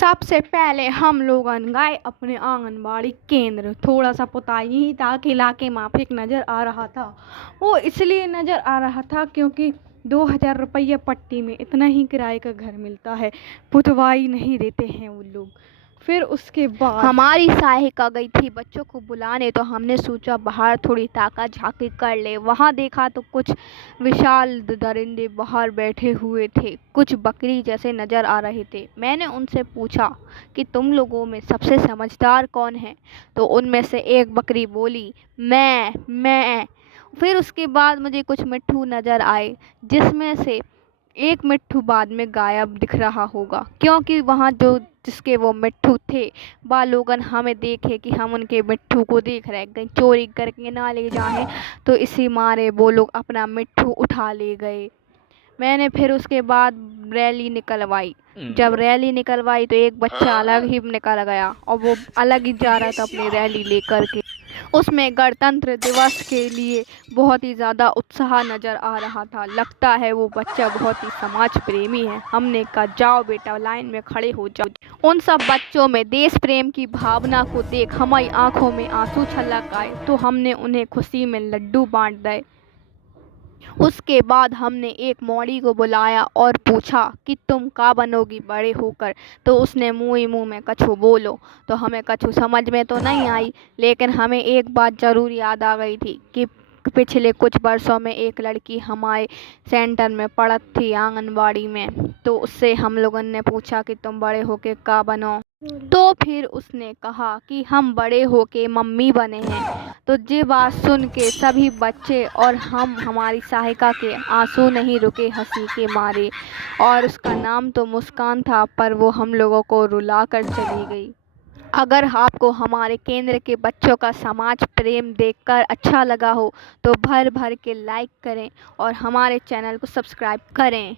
सबसे पहले हम लोगन गए अपने आंगनबाड़ी केंद्र। थोड़ा सा पुताई ही था कि इलाके माफिक नज़र आ रहा था। वो इसलिए नज़र आ रहा था क्योंकि 2000 रुपये पट्टी में इतना ही किराए का घर मिलता है, पुतवाई नहीं देते हैं वो लोग। फिर उसके बाद हमारी सहायिका गई थी बच्चों को बुलाने, तो हमने सोचा बाहर थोड़ी ताका झाकी कर ले। वहाँ देखा तो कुछ विशाल दरिंदे बाहर बैठे हुए थे, कुछ बकरी जैसे नज़र आ रहे थे। मैंने उनसे पूछा कि तुम लोगों में सबसे समझदार कौन है? तो उनमें से एक बकरी बोली, मैं। फिर उसके बाद मुझे कुछ मिट्ठू नज़र आए, जिसमें से एक मिट्ठू बाद में गायब दिख रहा होगा, क्योंकि वहाँ जिसके वो मिट्ठू थे वह लोगन हमें देखे कि हम उनके मिट्ठू को देख रहे, कहीं चोरी करके ना ले जाएं, तो इसी मारे वो लोग अपना मिट्ठू उठा ले गए। मैंने फिर उसके बाद रैली निकलवाई। जब रैली निकलवाई तो एक बच्चा अलग ही निकल गया और वो अलग ही जा रहा था अपनी रैली लेकर के। उसमें गणतंत्र दिवस के लिए बहुत ही ज़्यादा उत्साह नज़र आ रहा था। लगता है वो बच्चा बहुत ही समाज प्रेमी है। हमने कहा जाओ बेटा, लाइन में खड़े हो जाओ। उन सब बच्चों में देश प्रेम की भावना को देख हमारी आंखों में आंसू छलक आए, तो हमने उन्हें खुशी में लड्डू बांट दिए। उसके बाद हमने एक मौड़ी को बुलाया और पूछा कि तुम का बनोगी बड़े होकर? तो उसने मुँह ही मुँह में कछु बोलो। तो हमें कछु समझ में तो नहीं आई, लेकिन हमें एक बात ज़रूर याद आ गई थी कि पिछले कुछ वर्षों में एक लड़की हमारे सेंटर में पढ़त थी आंगनबाड़ी में। तो उससे हम लोगों ने पूछा कि तुम बड़े होके का बनो? तो फिर उसने कहा कि हम बड़े होके मम्मी बने हैं। तो ये बात सुन के सभी बच्चे और हमारी सहायिका के आंसू नहीं रुके हंसी के मारे। और उसका नाम तो मुस्कान था, पर वो हम लोगों को रुला कर चली गई। अगर आपको हमारे केंद्र के बच्चों का समाज प्रेम देखकर अच्छा लगा हो तो भर भर के लाइक करें और हमारे चैनल को सब्सक्राइब करें।